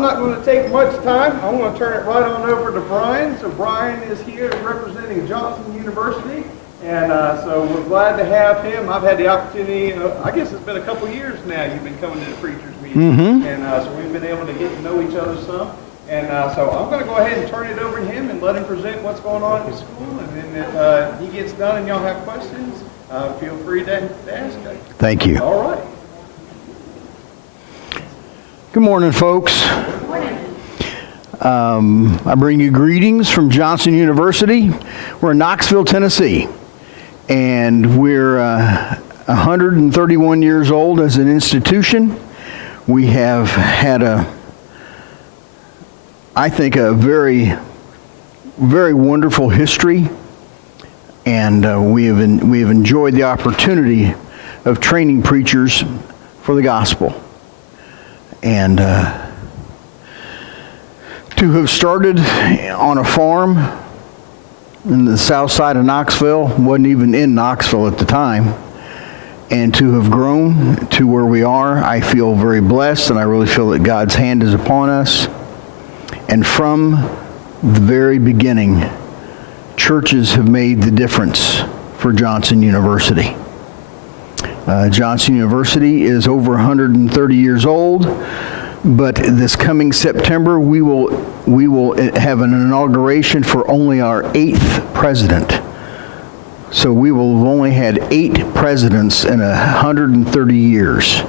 I'm not going to take much time. I'm going to turn it right on over to Brian. So Brian is here representing Johnson University, and so we're glad to have him. I've had the opportunity, I guess it's been a couple years now you've been coming to the preachers meeting, and so we've been able to get to know each other some. And so I'm going to go ahead and turn it over to him and let him present what's going on at the school, and then if he gets done and y'all have questions, feel free to ask. Thank you. All right. Good morning, folks. Good morning. I bring you greetings from Johnson University. We're in Knoxville, Tennessee, and we're 131 years old as an institution. We have had I think, a very, very wonderful history, and we have enjoyed the opportunity of training preachers for the gospel. And to have started on a farm in the south side of Knoxville, wasn't even in Knoxville at the time, and to have grown to where we are, I feel very blessed, and I really feel that God's hand is upon us. And from the very beginning, churches have made the difference for Johnson University. Johnson University is over 130 years old, but this coming September we will have an inauguration for only our 8th president. So we will have only had 8 presidents in 130 years.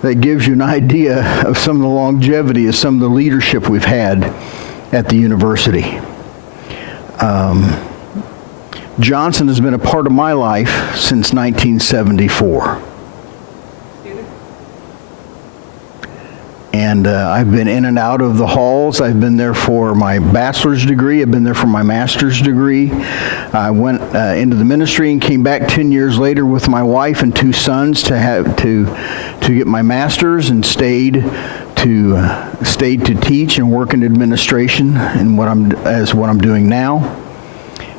That gives you an idea of some of the longevity of some of the leadership we've had at the university. Johnson has been a part of my life since 1974. And I've been in and out of the halls. I've been there for my bachelor's degree. I've been there for my master's degree. I went into the ministry and came back 10 years later with my wife and 2 sons to get my master's, and stayed to teach and work in administration and what I'm doing now.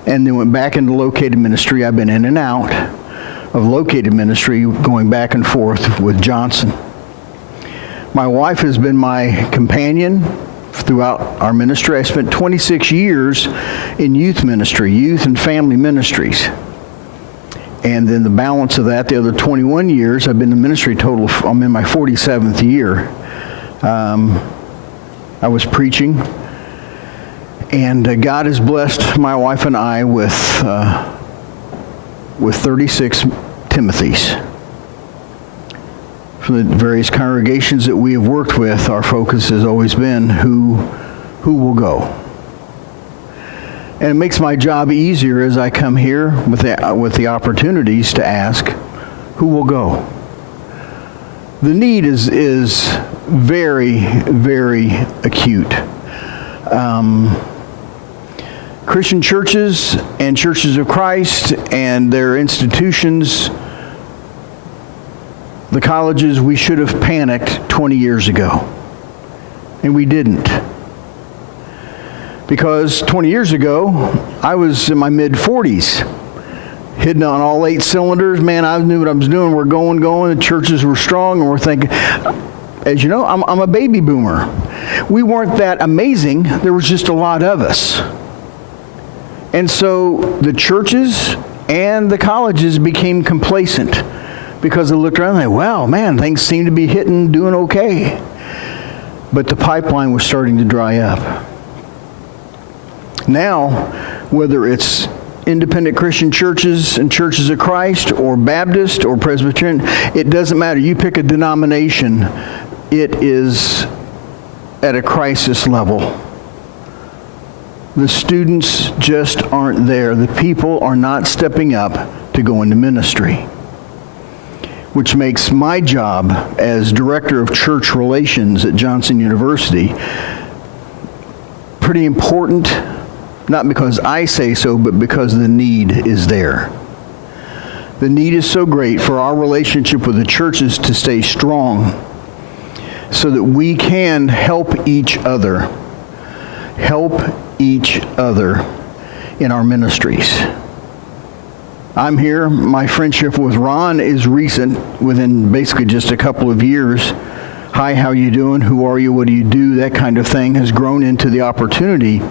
And then went back into located ministry. I've been in and out of located ministry, going back and forth with Johnson. My wife has been my companion throughout our ministry. I spent 26 years in youth ministry, youth and family ministries. And then the balance of that, the other 21 years, I've been in ministry total. I'm in my 47th year. I was preaching. And God has blessed my wife and I with 36 Timothys. From the various congregations that we have worked with, our focus has always been who will go. And it makes my job easier as I come here with the opportunities to ask, who will go? The need is very, very acute. Christian churches and churches of Christ and their institutions, the colleges, we should have panicked 20 years ago. And we didn't. Because 20 years ago, I was in my mid-40s, hitting on all 8 cylinders. Man, I knew what I was doing. We're going. The churches were strong, and we're thinking, as you know, I'm a baby boomer. We weren't that amazing. There was just a lot of us. And so the churches and the colleges became complacent because they looked around and they, wow, man, things seem to be doing okay. But the pipeline was starting to dry up. Now, whether it's independent Christian churches and churches of Christ or Baptist or Presbyterian, it doesn't matter. You pick a denomination, it is at a crisis level. The students just aren't there. The people are not stepping up to go into ministry, which makes my job as Director of Church Relations at Johnson University pretty important, not because I say so, but because the need is there. The need is so great for our relationship with the churches to stay strong so that we can help each other in our ministries. I'm here. My friendship with Ron is recent, within basically just a couple of years. hi, how you doing? Who are you? What do you do? That kind of thing has grown into the opportunity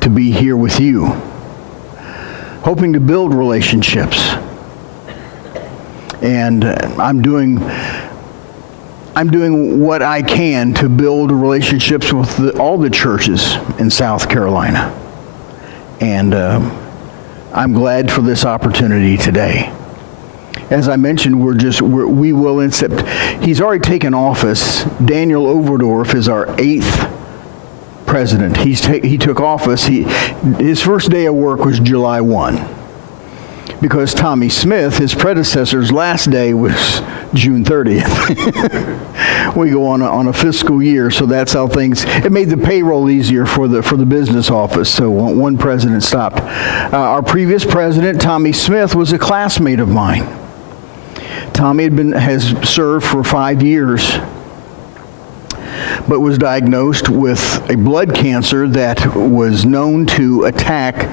to be here with you, hoping to build relationships. And I'm doing what I can to build relationships with all the churches in South Carolina. And I'm glad for this opportunity today. As I mentioned, we will accept. He's already taken office. Daniel Overdorf is our 8th president. He took office. His first day of work was July 1. Because Tommy Smith, his predecessor's last day was June 30th. We go on a fiscal year, so that's how things. It made the payroll easier for the business office. So one president stopped. Our previous president, Tommy Smith, was a classmate of mine. Tommy has served for 5 years, but was diagnosed with a blood cancer that was known to attack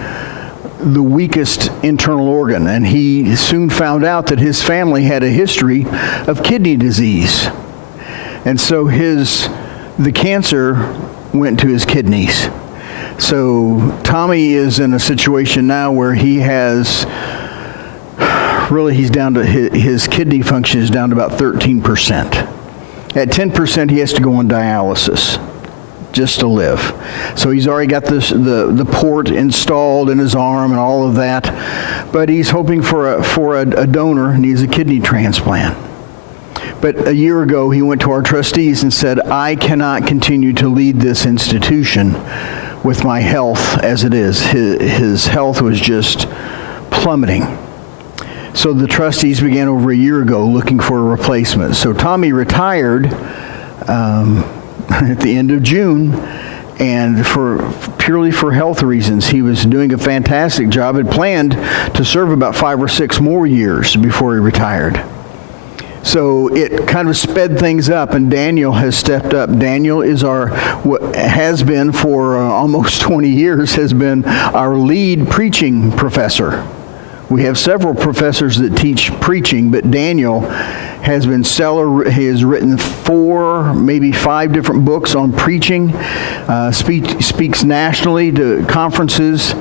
the weakest internal organ, and he soon found out that his family had a history of kidney disease, and so the cancer went to his kidneys. So Tommy is in a situation now where he's down to his kidney function is down to about 13%. At 10%, he has to go on dialysis just to live. So he's already got the port installed in his arm and all of that, but he's hoping for a donor, needs a kidney transplant. But a year ago, he went to our trustees and said, I cannot continue to lead this institution with my health as it is. His health was just plummeting. So the trustees began over a year ago looking for a replacement. So Tommy retired at the end of June, and purely for health reasons. He was doing a fantastic job, had planned to serve about 5 or 6 more years before he retired. So it kind of sped things up, and Daniel has stepped up. Daniel has been for almost 20 years, has been our lead preaching professor. We have several professors that teach preaching, but Daniel has been stellar. He has written 4, maybe 5 different books on preaching, speaks nationally to conferences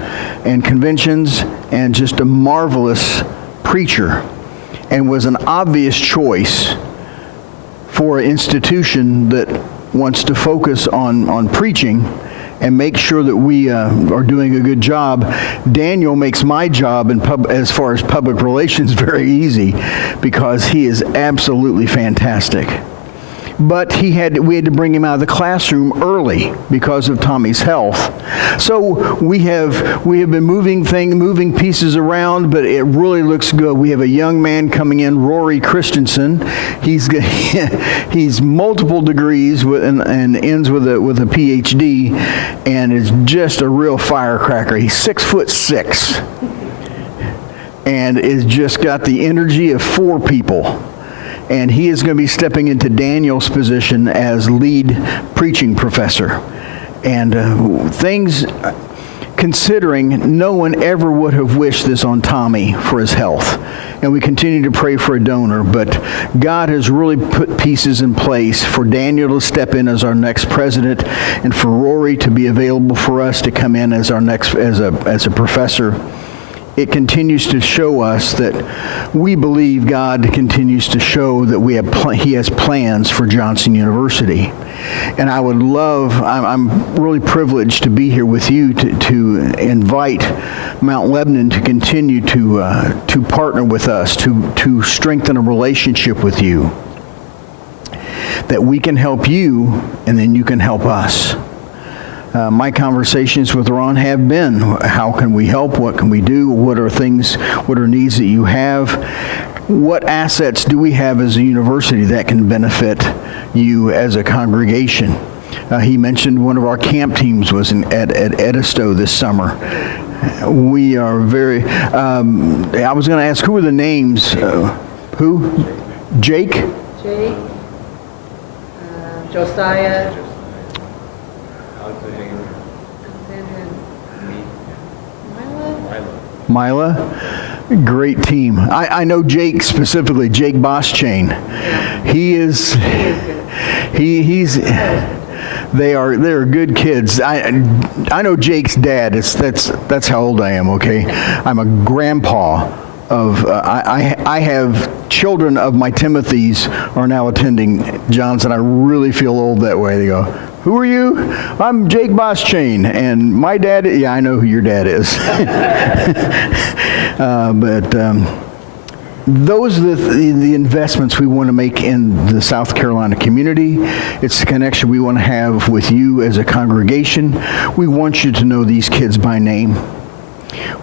and conventions, and just a marvelous preacher, and was an obvious choice for an institution that wants to focus on preaching and make sure that we are doing a good job. Daniel makes my job as far as public relations very easy, because he is absolutely fantastic. But we had to bring him out of the classroom early because of Tommy's health. So we have been moving pieces around, but it really looks good. We have a young man coming in, Rory Christensen. He's multiple degrees and ends with a PhD, and is just a real firecracker. He's 6'6", and is just got the energy of 4 people. And he is going to be stepping into Daniel's position as lead preaching professor. And considering no one ever would have wished this on Tommy for his health. And we continue to pray for a donor, but God has really put pieces in place for Daniel to step in as our next president, and for Rory to be available for us to come in as our next as a professor. It continues to show us that we believe God continues to show that He has plans for Johnson University. And I'm really privileged to be here with you to invite Mount Lebanon to continue to partner with us, to strengthen a relationship with you, that we can help you and then you can help us. My conversations with Ron have been, how can we help? What can we do? What are needs that you have? What assets do we have as a university that can benefit you as a congregation? He mentioned one of our camp teams was at Edisto this summer. We are very, I was going to ask, who are the names? Who? Jake? Josiah. Mila, great team. I know Jake specifically, Jake Boschain. He is They're good kids. I know Jake's dad. That's how old I am. Okay, I'm a grandpa of. I have children of my Timothys are now attending Johnson. I really feel old that way. They go, "Who are you?" I'm Jake Boschain, and my dad. Yeah, I know who your dad is. Those are the investments we want to make in the South Carolina community. It's the connection we want to have with you as a congregation. We want you to know these kids by name.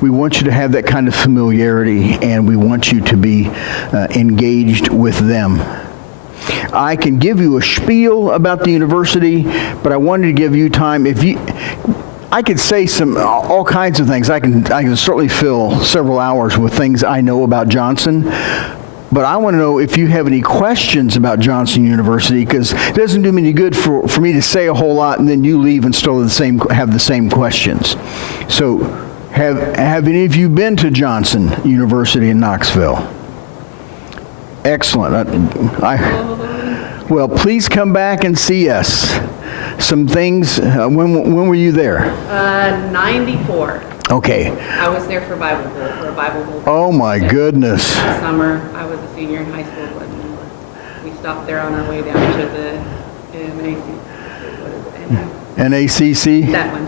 We want you to have that kind of familiarity, and we want you to be engaged with them. I can give you a spiel about the university, but I wanted to give you time. I could say all kinds of things. I can certainly fill several hours with things I know about Johnson. But I want to know if you have any questions about Johnson University, because it doesn't do me any good for me to say a whole lot and then you leave and still have the same questions. So have any of you been to Johnson University in Knoxville? Excellent. Well, please come back and see us. Some things, when were you there? 94. Okay. I was there for a Bible Bowl. Oh my goodness. Last summer, I was a senior in high school, but we stopped there on our way down to the NACC? That one,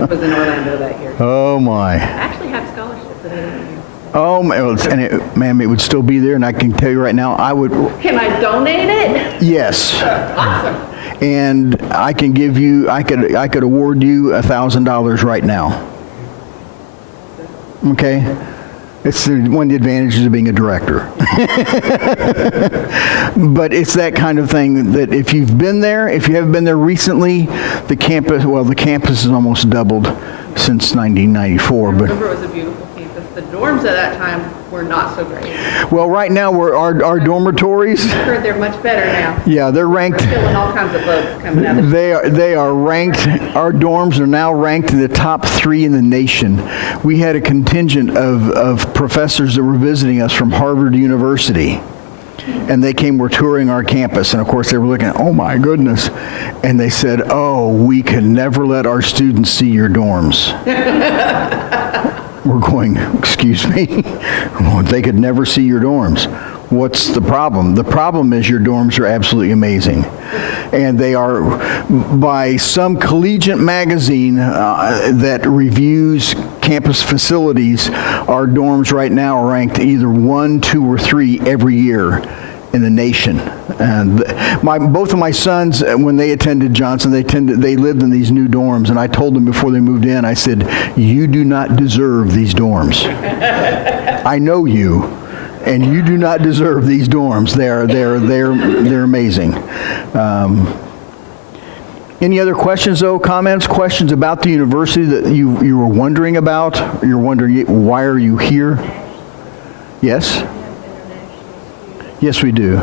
which was in Orlando that year. Oh my. I actually had scholarships that I didn't use. Oh, ma'am, it would still be there, and I can tell you right now, I would. Can I donate it? Yes. Awesome. And I can give you, I could award you $1,000 right now. Okay? It's one of the advantages of being a director. But it's that kind of thing that if you've been there, if you haven't been there recently, the campus has almost doubled since 1994. But Remember, it was a beautiful campus. The dorms at that time were not so great. well, right now our dormitories. I heard they're much better now. Yeah, they're ranked. We're filling all kinds of bugs coming out of They are ranked. Our dorms are now ranked in the top 3 in the nation. We had a contingent of professors that were visiting us from Harvard University. And they were touring our campus, and of course they were looking, oh my goodness, and they said, oh, we can never let our students see your dorms. We're going, excuse me? They could never see your dorms. What's the problem? The problem is your dorms are absolutely amazing. And they are, by some collegiate magazine that reviews campus facilities, our dorms right now are ranked either 1, 2, or 3 every year in the nation. And both of my sons, when they attended Johnson, they lived in these new dorms, and I told them before they moved in, I said, you do not deserve these dorms. I know you, and you do not deserve these dorms. They're amazing. Any other questions, though? Comments, questions about the university that you were wondering about? You're wondering, why are you here? Yes? Yes, we do.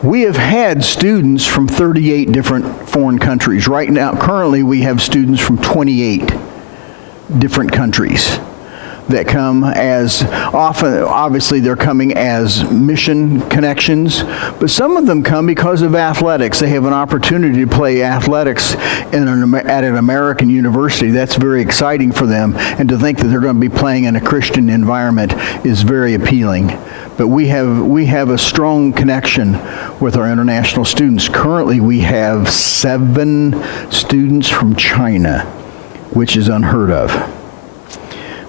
We have had students from 38 different foreign countries. Right now, currently, we have students from 28 different countries that come as often, obviously they're coming as mission connections, but some of them come because of athletics. They have an opportunity to play athletics at an American university. That's very exciting for them, and to think that they're going to be playing in a Christian environment is very appealing. But we have a strong connection with our international students. Currently, we have 7 students from China, which is unheard of.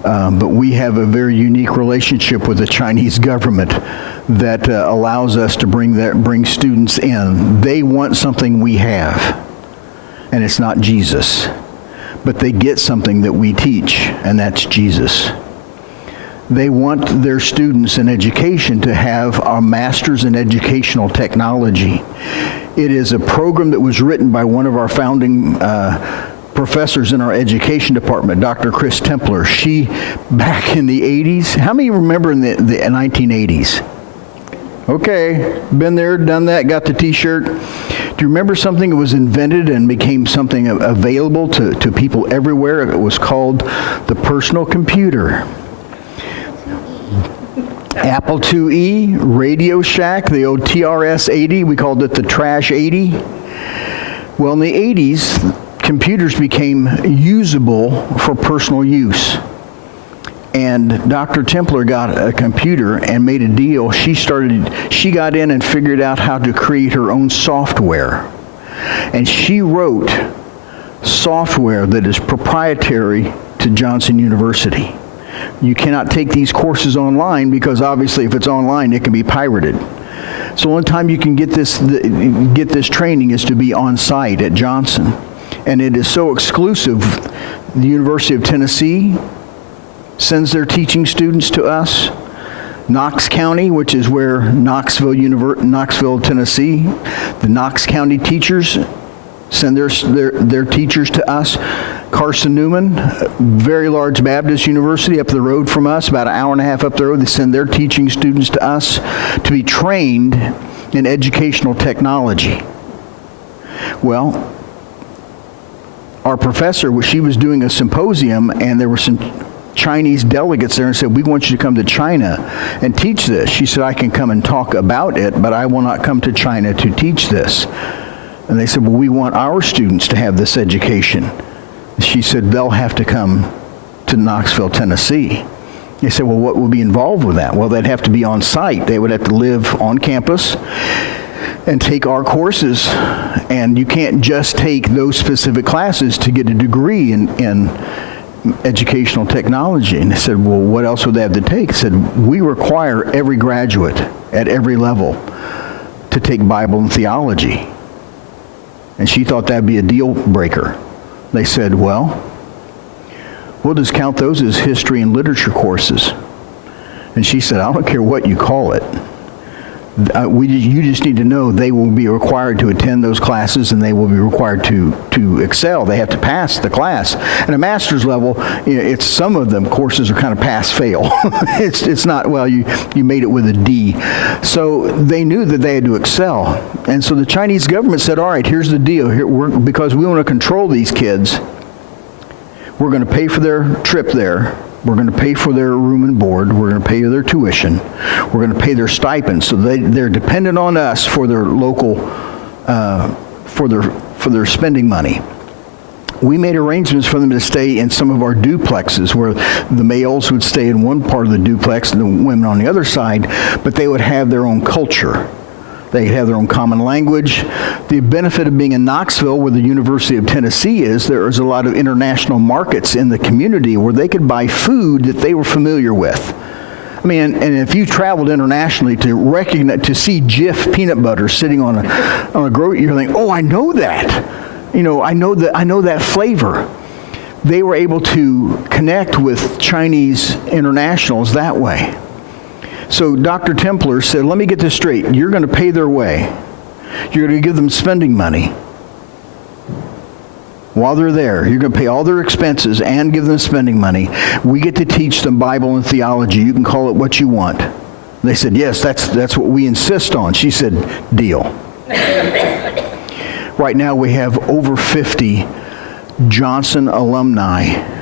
But we have a very unique relationship with the Chinese government that allows us to bring students in. They want something we have, and it's not Jesus. But they get something that we teach, and that's Jesus. They want their students in education to have a master's in educational technology. It is a program that was written by one of our founding professors in our education department, Dr. Chris Templer. She, back in the 80s, how many remember in the 1980s? Okay, been there, done that, got the t-shirt. Do you remember something that was invented and became something available to people everywhere? It was called the personal computer. Apple IIe, Radio Shack, the old TRS-80, we called it the Trash 80. Well, in the 80s, computers became usable for personal use. And Dr. Templer got a computer and made a deal. She got in and figured out how to create her own software. And she wrote software that is proprietary to Johnson University. You cannot take these courses online because obviously if it's online, it can be pirated. So the only time you can get this training is to be on site at Johnson. And it is so exclusive. The University of Tennessee sends their teaching students to us. Knox County, which is where Knoxville, Tennessee, the Knox County teachers send their teachers to us. Carson Newman, a very large Baptist university up the road from us, about an hour and a half up the road, they send their teaching students to us to be trained in educational technology. Well, our professor, she was doing a symposium, and there were some Chinese delegates there and said, we want you to come to China and teach this. She said, I can come and talk about it, but I will not come to China to teach this. And they said, well, we want our students to have this education. She said, they'll have to come to Knoxville, Tennessee. They said, well, what would be involved with that? Well, they'd have to be on site. They would have to live on campus and take our courses. And you can't just take those specific classes to get a degree in educational technology. And they said, well, what else would they have to take? They said, we require every graduate at every level to take Bible and theology. And she thought that'd be a deal breaker. They said, well, we'll just count those as history and literature courses. And she said, I don't care what you call it. You just need to know they will be required to attend those classes, and they will be required to excel. They have to pass the class. At a master's level, it's some of them courses are kind of pass-fail. it's not, well, you made it with a D. So they knew that they had to excel. And so the Chinese government said, all right, here's the deal. Because we want to control these kids, we're going to pay for their trip there. We're going to pay for their room and board. We're going to pay their tuition. We're going to pay their stipends. So they're dependent on us for their local, for their spending money. We made arrangements for them to stay in some of our duplexes, where the males would stay in one part of the duplex and the women on the other side, but they would have their own culture. They have their own common language. The benefit of being in Knoxville, where the University of Tennessee is, there is a lot of international markets in the community where they could buy food that they were familiar with. I mean, and if you traveled internationally to see Jif peanut butter sitting on a grocery, you're like, oh, I know that. I know that flavor. They were able to connect with Chinese internationals that way. So Dr. Templer said, let me get this straight. You're going to pay their way. You're going to give them spending money while they're there. You're going to pay all their expenses and give them spending money. We get to teach them Bible and theology. You can call it what you want. They said, yes, that's what we insist on. She said, deal. Right now we have over 50 Johnson alumni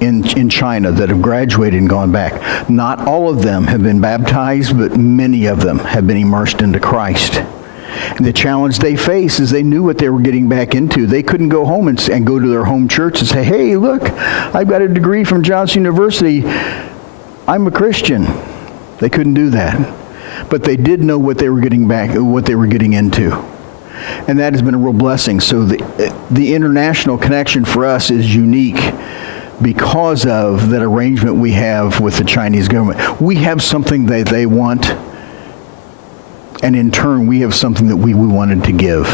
in China that have graduated and gone back. Not all of them have been baptized, but many of them have been immersed into Christ. And the challenge they face is they knew what they were getting back into. They couldn't go home and go to their home church and say, hey, look, I've got a degree from Johnson University. I'm a Christian. They couldn't do that. But they did know what they were getting back, what they were getting into. And that has been a real blessing. So the international connection for us is unique because of that arrangement we have with the Chinese government. We have something that they want, and in turn, we have something that we wanted to give.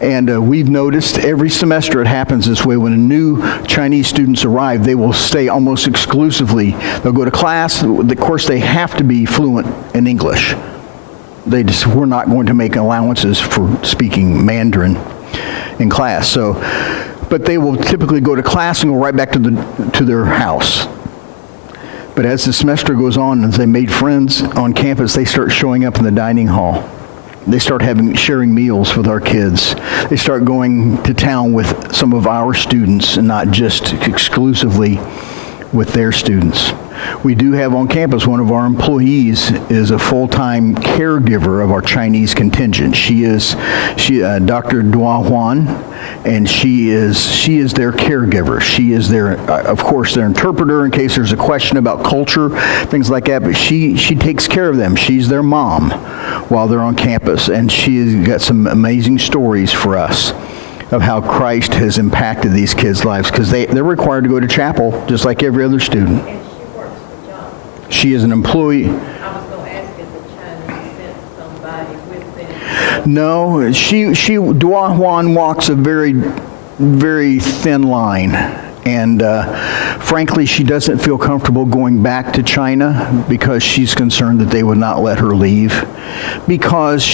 And we've noticed every semester it happens this way. When new Chinese students arrive, they will stay almost exclusively. They'll go to class. Of course, they have to be fluent in English. We're not going to make allowances for speaking Mandarin in class. But they will typically go to class and go right back to their house. But as the semester goes on, as they made friends on campus, they start showing up in the dining hall. They start sharing meals with our kids. They start going to town with some of our students and not just exclusively with their students. We do have on campus, one of our employees is a full-time caregiver of our Chinese contingent. She is Dr. Dua Huan, and she is their caregiver. She is their, of course, their interpreter in case there's a question about culture, things like that, but she takes care of them. She's their mom while they're on campus, and she's got some amazing stories for us of how Christ has impacted these kids' lives, because they're required to go to chapel just like every other student. And she works for John. She is an employee. I was going to ask if the Chinese sent somebody with them. No, Dua Huan walks a very, very thin line. And frankly, she doesn't feel comfortable going back to China because she's concerned that they would not let her leave, because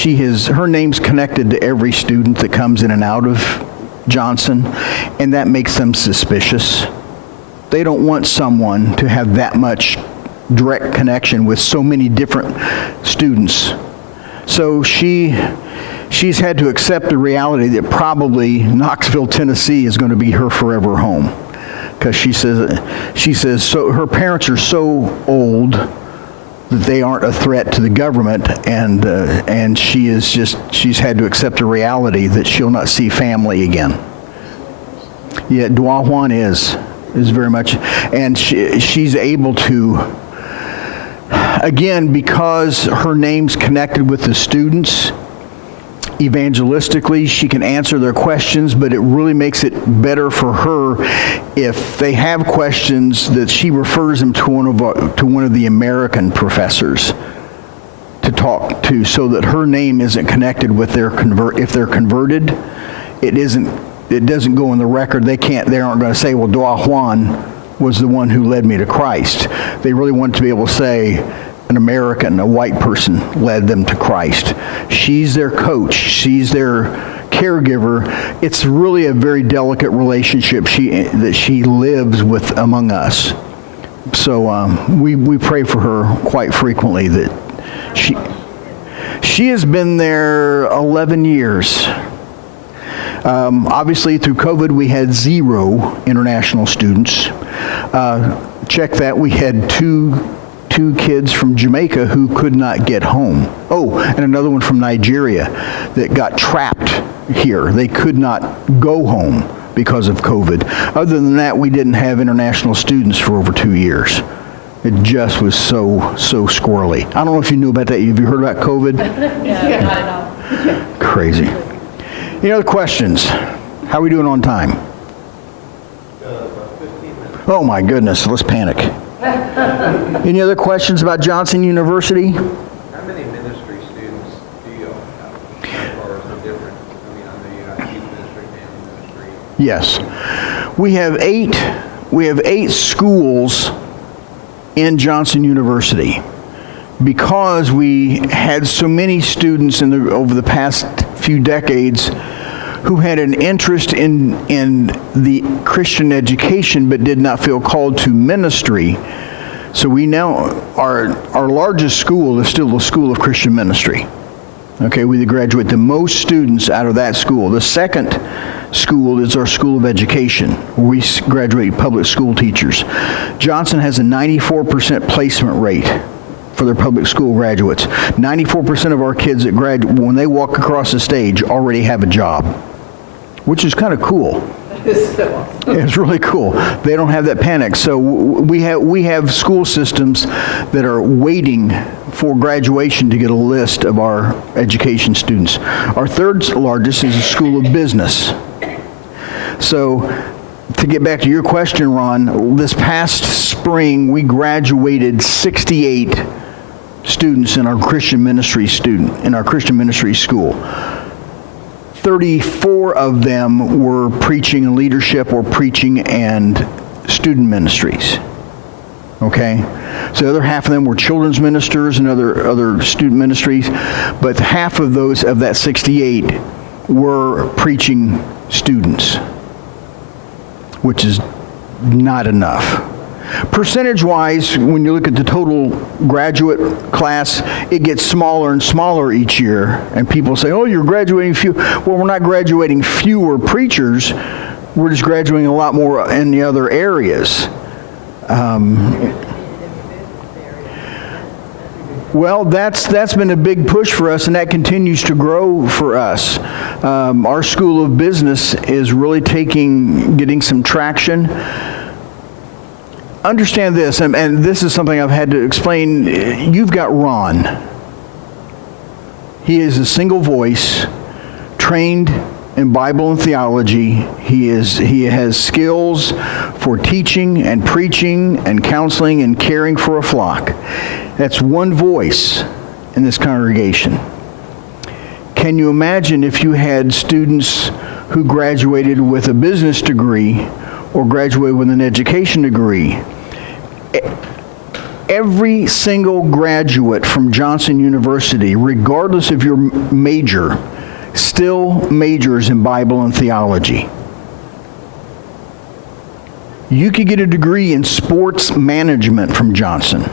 her name's connected to every student that comes in and out of Johnson, and that makes them suspicious. They don't want someone to have that much direct connection with so many different students. So she's had to accept the reality that probably Knoxville, Tennessee is going to be her forever home. Because she says so her parents are so old that they aren't a threat to the government, and she's had to accept the reality that she'll not see family again. Yeah, Dua Huan is very much, and she's able to, again, because her name's connected with the students, evangelistically, she can answer their questions, but it really makes it better for her if they have questions that she refers them to one of the American professors to talk to, so that her name isn't connected with if they're converted. It doesn't go in the record. They aren't going to say, well, Dua Huan was the one who led me to Christ. They really want to be able to say, an American, a white person, led them to Christ. She's their coach. She's their caregiver. It's really a very delicate relationship that she lives with among us. So we pray for her quite frequently. That she has been there 11 years. Obviously, through COVID, we had 0 international students. Check that. We had two kids from Jamaica who could not get home. Oh, and another one from Nigeria that got trapped here. They could not go home because of COVID. Other than that, we didn't have international students for over 2 years. It just was so squirrely. I don't know if you knew about that. Have you heard about COVID? No, not at all. Crazy. Any other questions? How are we doing on time? 15 minutes. Oh my goodness, let's panic. Any other questions about Johnson University? How many ministry students do you all have? As far as the different, I mean, I know you have youth ministry, family ministry. Yes. We have 8 schools in Johnson University. Because we had so many students over the past few decades who had an interest in the Christian education but did not feel called to ministry. So we now, our largest school is still the School of Christian Ministry. Okay, we graduate the most students out of that school. The second school is our School of Education, where we graduate public school teachers. Johnson has a 94% placement rate for their public school graduates. 94% of our kids that graduate, when they walk across the stage, already have a job, which is kind of cool. That is so awesome. It's really cool. They don't have that panic. So we have school systems that are waiting for graduation to get a list of our education students. Our third largest is the School of Business. So to get back to your question, Ron, this past spring we graduated 68 students in our Christian ministry school. 34 of them were preaching and leadership or preaching and student ministries. Okay? So the other half of them were children's ministers and other student ministries, but half of that 68 were preaching students, which is not enough. Percentage-wise, when you look at the total graduate class, it gets smaller and smaller each year, and people say, oh, you're graduating few. Well, we're not graduating fewer preachers, we're just graduating a lot more in the other areas. Well, that's been a big push for us, and that continues to grow for us. Our School of Business is really getting some traction. Understand this, and this is something I've had to explain. You've got Ron. He is a single voice, trained in Bible and theology. He has skills for teaching and preaching and counseling and caring for a flock. That's one voice in this congregation. Can you imagine if you had students who graduated with a business degree or graduated with an education degree? Every single graduate from Johnson University, regardless of your major, still majors in Bible and theology. You could get a degree in sports management from Johnson.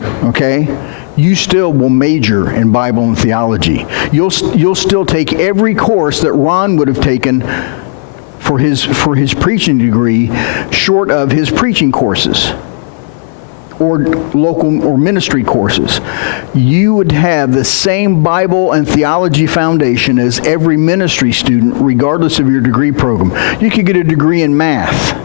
Okay? You still will major in Bible and theology. You'll still take every course that Ron would have taken for his preaching degree, short of his preaching courses or local or ministry courses. You would have the same Bible and theology foundation as every ministry student, regardless of your degree program. You could get a degree in math.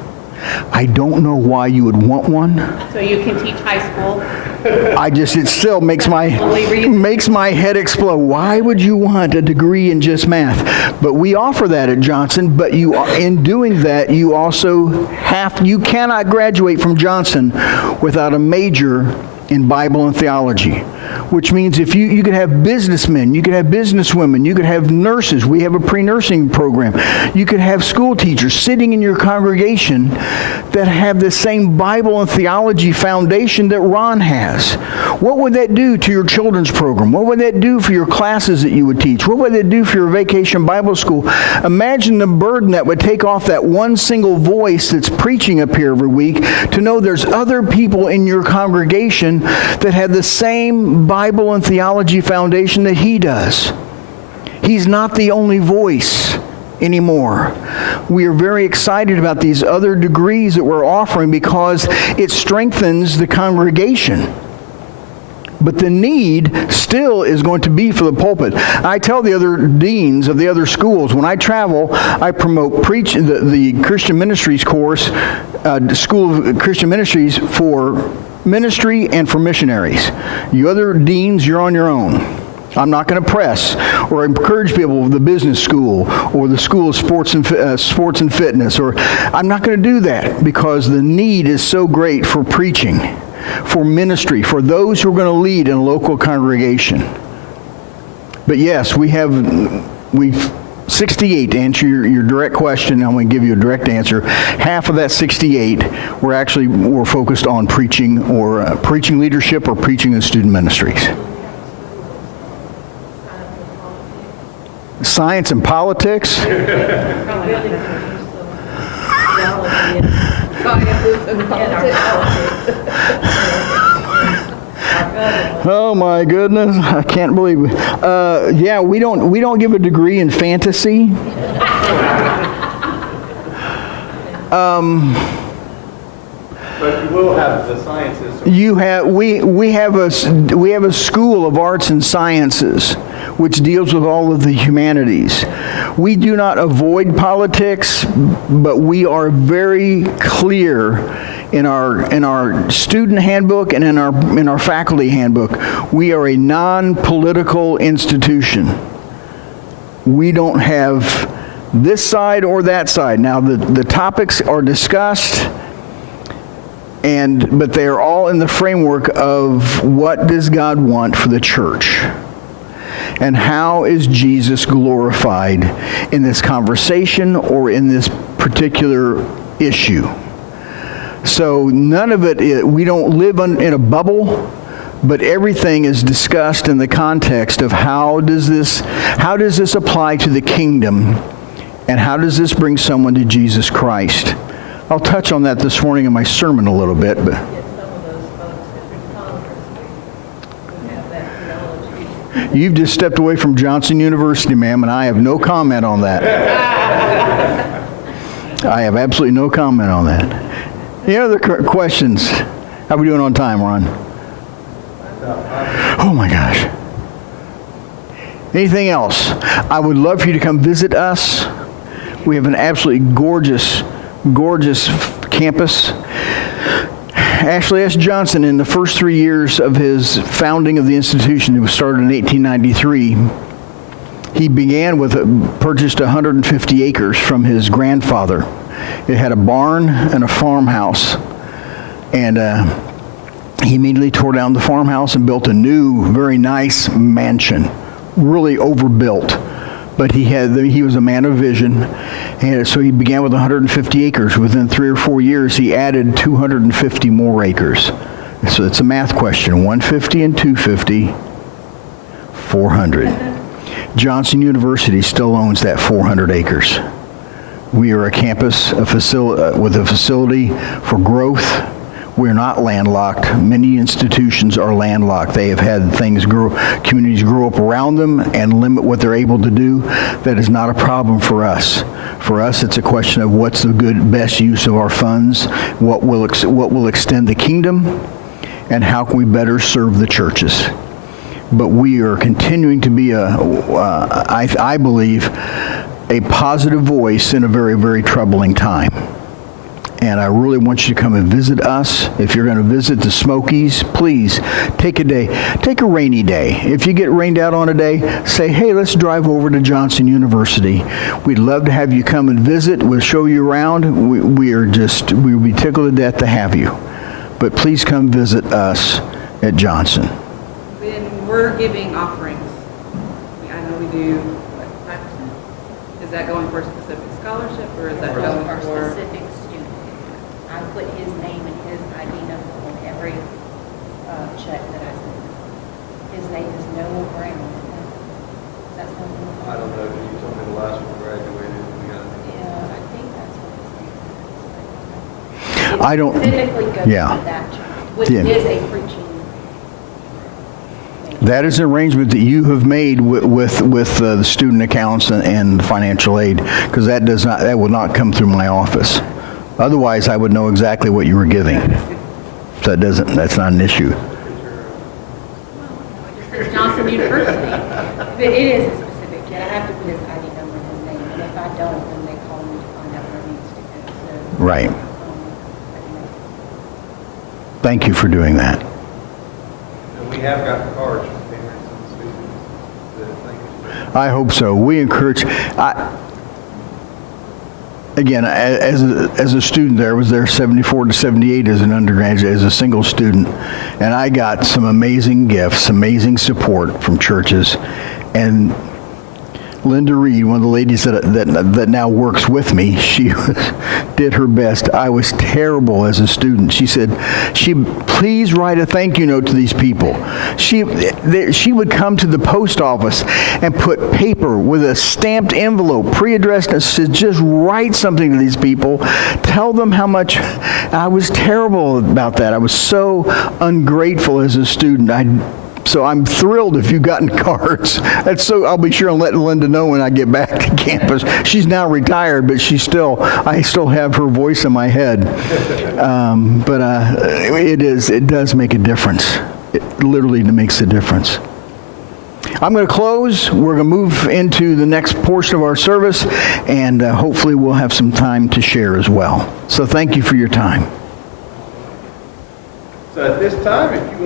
I don't know why you would want one. So you can teach high school? It still makes my head explode. Why would you want a degree in just math? But we offer that at Johnson, but in doing that, you cannot graduate from Johnson without a major in Bible and theology, which means if you could have businessmen, you could have businesswomen, you could have nurses. We have a pre-nursing program. You could have school teachers sitting in your congregation that have the same Bible and theology foundation that Ron has. What would that do to your children's program? What would that do for your classes that you would teach? What would that do for your vacation Bible school? Imagine the burden that would take off that one single voice that's preaching up here every week to know there's other people in your congregation that have the same Bible and theology foundation that he does. He's not the only voice anymore. We are very excited about these other degrees that we're offering because it strengthens the congregation. But the need still is going to be for the pulpit. I tell the other deans of the other schools, when I travel, I promote the Christian Ministries course, School of Christian Ministries for ministry and for missionaries. You other deans, you're on your own. I'm not going to press or encourage people with the business school or the school of sports and fitness. Or I'm not going to do that because the need is so great for preaching, for ministry, for those who are going to lead in a local congregation. But yes, we've 68, to answer your direct question. I'm going to give you a direct answer. Half of that 68, we're focused on preaching or preaching leadership or preaching in student ministries. Science and politics? Sciences and politics. Oh my goodness, I can't believe it. Yeah, we don't give a degree in fantasy. But you will have the sciences. We have a school of arts and sciences which deals with all of the humanities. We do not avoid politics, but we are very clear in our student handbook and in our faculty handbook. We are a non-political institution. We don't have this side or that side. Now the topics are discussed, but they are all in the framework of what does God want for the church? And how is Jesus glorified in this conversation or in this particular issue? So none of it, we don't live in a bubble, but everything is discussed in the context of how does this apply to the kingdom, and how does this bring someone to Jesus Christ? I'll touch on that this morning in my sermon a little bit, but Get some of those folks at Congress who have that theology. you've just stepped away from Johnson University, ma'am, and I have no comment on that. I have absolutely no comment on that. Any other questions? How we doing on time, Ron? Oh my gosh. Anything else? I would love for you to come visit us. We have an absolutely gorgeous, gorgeous campus. Ashley S. Johnson, in the first 3 years of his founding of the institution, it was started in 1893, he purchased 150 acres from his grandfather. It had a barn and a farmhouse. And he immediately tore down the farmhouse and built a new, very nice mansion, really overbuilt. But he was a man of vision, and so he began with 150 acres. Within 3 or 4 years, he added 250 more acres. So it's a math question. 150 and 250, 400. Johnson University still owns that 400 acres. We are a campus, with a facility for growth. We're not landlocked. Many institutions are landlocked. They have had communities grow up around them and limit what they're able to do. That is not a problem for us. For us, it's a question of what's the best use of our funds, what will extend the kingdom, and how can we better serve the churches. But we are continuing to be I believe, a positive voice in a very, very troubling time. And I really want you to come and visit us. If you're going to visit the Smokies, please take a day. Take a rainy day. If you get rained out on a day, say, hey, let's drive over to Johnson University. We'd love to have you come and visit. We'll show you around. We'll be tickled to death to have you. But please come visit us at Johnson. When we're giving offerings, I know we do, what, 5%? Is that going for a specific scholarship, or is that going For for? specific student. I put his name and his ID number on every check that I send. His name is Noah Brown. That's something. I don't know, you told me the last one graduated. Yeah, I think that's what his name is. I don't- It specifically goes yeah. to that church, which Yeah. is a preaching. That is an arrangement that you have made with the student accounts and financial aid, because that will not come through my office. Otherwise, I would know exactly what you were giving. So that's not an issue. Well, it just says Johnson University. But it is a specific kid. I have to put his ID number and his name, and if I don't, then they call me to find out where it needs to go. So, Right. I can make- Thank you for doing that. And we have gotten cards from parents and students that think it's I hope so. We encourage. Again, as a student there, I was there 74 to 78 as an undergraduate, as a single student, and I got some amazing gifts, amazing support from churches. And Linda Reed, one of the ladies that now works with me, she did her best. I was terrible as a student. She said, please write a thank you note to these people. She would come to the post office and put paper with a stamped envelope, pre-addressed, and said, just write something to these people. Tell them how much. I was terrible about that. I was so ungrateful as a student. So I'm thrilled if you've gotten cards. I'll be sure and let Linda know when I get back to campus. She's now retired, but I still have her voice in my head. It does make a difference. It literally makes a difference. I'm going to close. We're going to move into the next portion of our service, and hopefully we'll have some time to share as well. So thank you for your time. So at this time, if you